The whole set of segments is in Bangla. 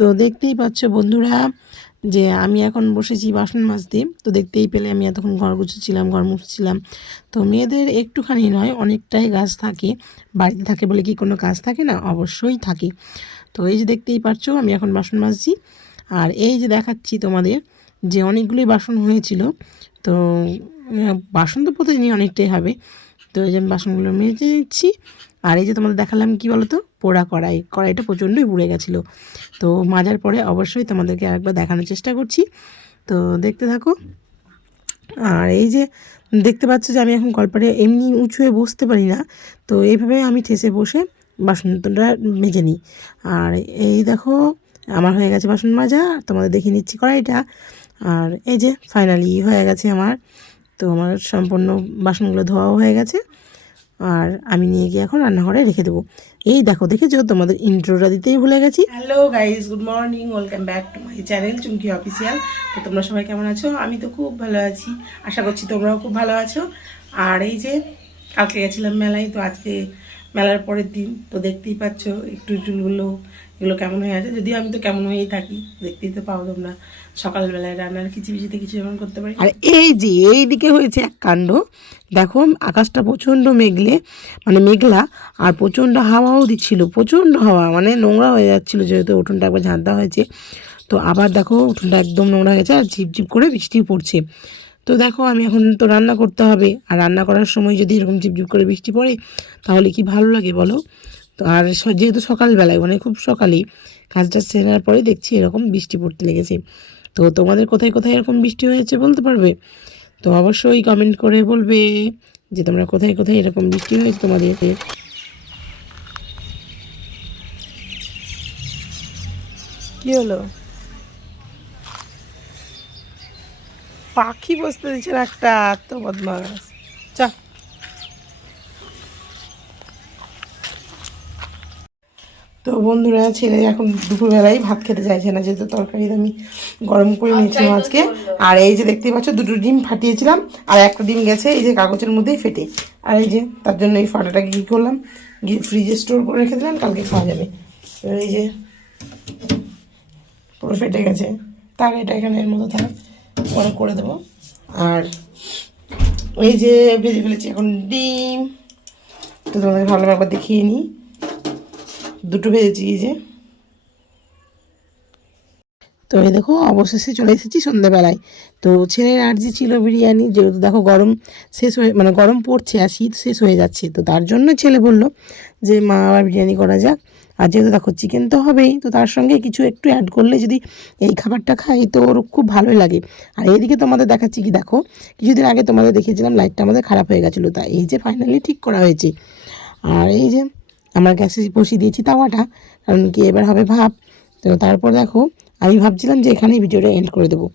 তো দেখতেই পাচ্ছ বন্ধুরা যে আমি এখন বসেছি বাসন মাজতে। তো দেখতেই পেলে আমি এতক্ষণ ঘর গুছাচ্ছিলাম, ঘর মুছছিলাম। তো মেয়েদের একটুখানি নয়, অনেকটাই গাছ থাকে। বাড়িতে থাকে বলে কি কোনো কাজ থাকে না? অবশ্যই থাকে। তো এই যে দেখতেই পাচ্ছ, আমি এখন বাসন মাজছি। আর এই যে দেখাচ্ছি তোমাদের যে অনেকগুলোই বাসন হয়েছিল। তো বাসন তো প্রতিদিনই অনেকটাই হবে। তো এই যে আমি বাসনগুলো মেজে নিচ্ছি আর এই যে তোমাদের দেখালাম কি বলো তো পোড়া কড়াই। কড়াইটা প্রচণ্ডই পুড়ে গেছিল। তো মাজার পরে অবশ্যই তোমাদেরকে আরেকবার দেখানোর চেষ্টা করছি। তো দেখতে থাকো। আর এই যে দেখতে পাচ্ছ যে আমি এখন কলপারে এমনি উঁচু হয়ে বসতে পারি না। তো এইভাবে আমি ঠেসে বসে বাসনটা মেজে নিই। আর এই দেখো, আমার হয়ে গেছে বাসন মাজা। তোমাদের দেখিয়ে নিচ্ছি কড়াইটা। আর এই যে ফাইনালি হয়ে গেছে আমার। তো আমার সম্পূর্ণ বাসনগুলো ধোয়াও হয়ে গেছে। আর আমি নিয়ে গিয়ে এখন রান্নাঘরে রেখে দেবো। এই দেখো, দেখেছ? তোমাদের ইন্ট্রোটা দিতেই ভুলে গেছি। Hello guys good morning welcome back to my channel Chumki official তো তোমরা সবাই কেমন আছো? আমি তো খুব ভালো আছি। আশা করছি তোমরাও খুব ভালো আছো। আর এই যে, কালকে গেছিলাম মেলায়, তো আজকে মেলার পরের দিন তো দেখতেই পাচ্ছ, একটু চুলগুলো, এগুলো কেমন হয়ে আছে? যদিও আমি তো কেমন হয়েই থাকি, দেখতেই তো পাও তোমরা। সকালবেলায় রান্নার কিছুতে কিছু যেমন করতে পারি? আর এই যে, এই দিকে হয়েছে এক কাণ্ড। দেখো, আকাশটা প্রচণ্ড মেঘলে মানে মেঘলা, আর প্রচণ্ড হাওয়াও দিচ্ছিল, প্রচণ্ড হাওয়া মানে নোংরা হয়ে যাচ্ছিল যেহেতু উঠোনটা একবার ঝাঁদা হয়েছে। তো আবার দেখো, উঠোনটা একদম নোংরা হয়ে গেছে, আর ঝিপঝিপ করে বৃষ্টি পড়ছে। তো দেখো, আমি এখন তো রান্না করতে হবে। আর রান্না করার সময় যদি এরকম ঝিপঝিপ করে বৃষ্টি পড়ে, তাহলে কি ভালো লাগে বলো? তো আর যেহেতু সকালবেলায় মানে খুব সকালেই কাজটা সেরার পরে দেখছি এরকম বৃষ্টি পড়তে লেগেছে। তো তোমাদের কোথায় কোথায় এরকম বৃষ্টি হয়েছে বলতে পারবে? তো অবশ্যই কমেন্ট করে বলবে যে তোমরা কোথায় কোথায় এরকম বৃষ্টি হয়েছে তোমাদের। কি হলো? পাখি বসতে দিচ্ছে না একটা এত বদমাস চা তো বন্ধুরা ছেলে এখন দুপুরবেলায় ভাত খেতে চাইছে না যেহেতু তরকারি আমি গরম করে নিয়েছিলাম আজকে। আর এই যে দেখতেই পাচ্ছ দুটো ডিম ফাটিয়েছিলাম আর একটা ডিম গেছে এই যে কাগজের মধ্যেই ফেটে। আর এই যে তার জন্য এই ফাটাটাকে কী করলাম গিয়ে ফ্রিজে স্টোর করে রেখে দিলাম কালকে খাওয়া যাবে। এই যে পুরো ফেটে গেছে। তার এটা এখানে এর মতো থাক। পরে করে দেবো। আর এই যে ভেজে ফেলেছি এখন ডিম। তো তোমাদের ভালো একবার দেখিয়ে নিই। দুটো ভেজেছি এই যে। তো এই দেখো, অবশেষে চলে এসেছি সন্ধ্যাবেলায়। তো ছেলের আর্জি ছিল বিরিয়ানি, যেহেতু দেখো গরম শেষ হয়ে মানে গরম পড়ছে আর শীত শেষ হয়ে যাচ্ছে। তো তার জন্য ছেলে বলল যে, মা, আবার বিরিয়ানি করা যাক। আর যেহেতু দেখো চিকেন তো হবেই, তো তার সঙ্গে কিছু একটু অ্যাড করলে যদি এই খাবারটা খাই তো ওর খুব ভালোই লাগে। আর এইদিকে তোমাদের দেখাচ্ছি কি দেখো, কিছুদিন আগে তোমাদের দেখিয়েছিলাম লাইটটা আমাদের খারাপ হয়ে গেছিল, তা এই যে ফাইনালি ঠিক করা হয়েছে। আর এই যে আমার গ্যাসে বসিয়ে দিয়েছি তাওয়াটা, কারণ কি এবার হবে ভাব তো তারপর দেখো, আমি ভাবছিলাম যে এখানেই ভিডিওটা এন্ড করে দেবো।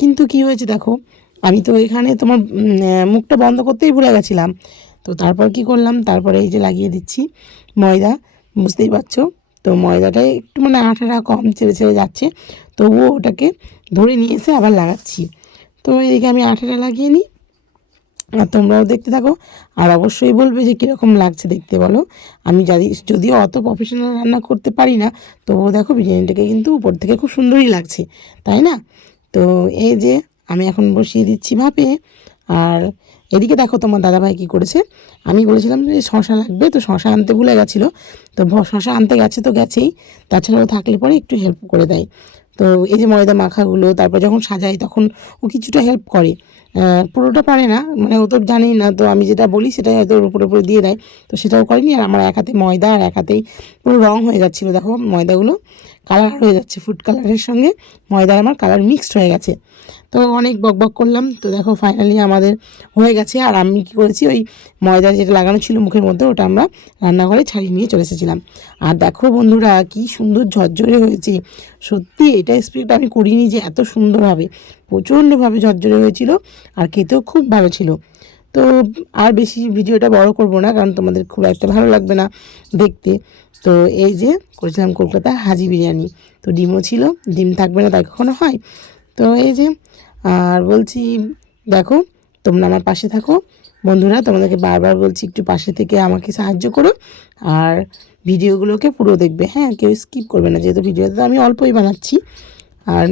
কিন্তু কি হয়েছে দেখো, আমি তো এখানে তোমার মুখটা বন্ধ করতেই ভুলে গেছিলাম। তো তারপর কি করলাম, তারপরে এই যে লাগিয়ে দিচ্ছি ময়দা। বুঝতেই পারছ? তো ময়দাটা একটু মানে আঠাটা কম ছেড়ে ছেড়ে যাচ্ছে। তবুও ওটাকে ধরে নিয়ে এসে আবার লাগাচ্ছি। তো এদিকে আমি আঠাটা লাগিয়ে নিই। আর তোমরাও দেখতে থাকো। আর অবশ্যই বলবে যে কীরকম লাগছে দেখতে বলো। আমি যদি যদিও অত প্রফেশনাল রান্না করতে পারি না, তবুও দেখো বিরিয়ানিটাকে কিন্তু উপর থেকে খুব সুন্দরই লাগছে। তাই না? তো এই যে আমি এখন বসিয়ে দিচ্ছি ভাপে। আর এদিকে দেখো তোমার দাদাভাই কী করেছে? আমি বলেছিলাম যে শশা লাগবে, তো শশা আনতে ভুলে গেছিল। তো শশা আনতে গেছে তো গেছেই, তাছাড়াও থাকলে পরে একটু হেল্প করে দেয়। তো এই যে ময়দা মাখাগুলো, তারপর যখন সাজাই তখন ও কিছুটা হেল্প করে। পুরোটা পারে না মানে ও তো জানেই না, তো আমি যেটা বলি সেটাই হয়তো ওর উপরে উপরে দিয়ে দেয়। তো সেটাও করেনি, আর আমার এক হাতে ময়দা আর এক হাতেই পুরো রং হয়ে যাচ্ছিল। দেখো ময়দাগুলো কালার হয়ে যাচ্ছে ফুড কালারের সঙ্গে। ময়দার আমার কালার মিক্সড হয়ে গেছে। তো অনেক বক বক করলাম। তো দেখো ফাইনালি আমাদের হয়ে গেছে। আর আমি কী করেছি, ওই ময়দা যেটা লাগানো ছিল মুখের মধ্যে, ওটা আমরা রান্নাঘরে ছাড়িয়ে নিয়ে চলে এসেছিলাম। আর দেখো বন্ধুরা, কি সুন্দর ঝরঝরে হয়েছে। সত্যি, এটা এক্সপেক্ট আমি করিনি যে এত সুন্দর হবে প্রচণ্ডভাবে ঝরঝরে হয়েছিল, আর খেতেও খুব ভালো ছিল। তো আর বেশি ভিডিওটা বড় করব না, কারণ তোমাদের খুব একটা ভালো লাগবে না দেখতে। তো এই যে করেছিলাম কলকাতা হাজি বিরিয়ানি। তো ডিমও ছিল, ডিম থাকবে না তাই কখনো হয়। তো এই যে, আর বলছি, দেখো, তোমরা আমার পাশে থাকো। বন্ধুরা, তোমাদেরকে বারবার বলছি, একটু পাশে থেকে আমাকে সাহায্য করো। আর ভিডিওগুলোকে পুরো দেখবে। হ্যাঁ কেউ স্কিপ করবে না, যেহেতু ভিডিওতে তো আমি অল্পই বানাচ্ছি। আর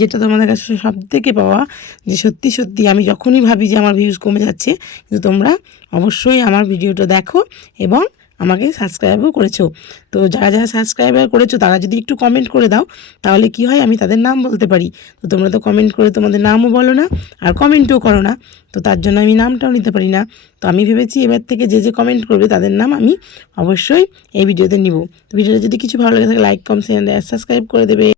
যেটা তোমাদের কাছে সব থেকে পাওয়া যে সত্যি সত্যি আমি যখনই ভাবি যে আমার ভিউজ কমে যাচ্ছে, কিন্তু তোমরা অবশ্যই আমার ভিডিওটা দেখো এবং আমাকে সাবস্ক্রাইবও করেছ। তো যারা যারা সাবস্ক্রাইবার করেছ, তারা যদি একটু কমেন্ট করে দাও, তাহলে কি হয় আমি তাদের নাম বলতে পারি। তো তোমরা তো কমেন্ট করে তোমাদের নামও বলো না, আর কমেন্টও করো না। তো তার জন্য আমি নামটাও নিতে পারি না। তো আমি ভেবেছি এবার থেকে যে যে কমেন্ট করবে, তাদের নাম আমি অবশ্যই এই ভিডিওতে নিব। তো ভিডিওটা যদি কিছু ভালো লাগে থাকে লাইক কমেন্ট সাবস্ক্রাইব করে দেবে।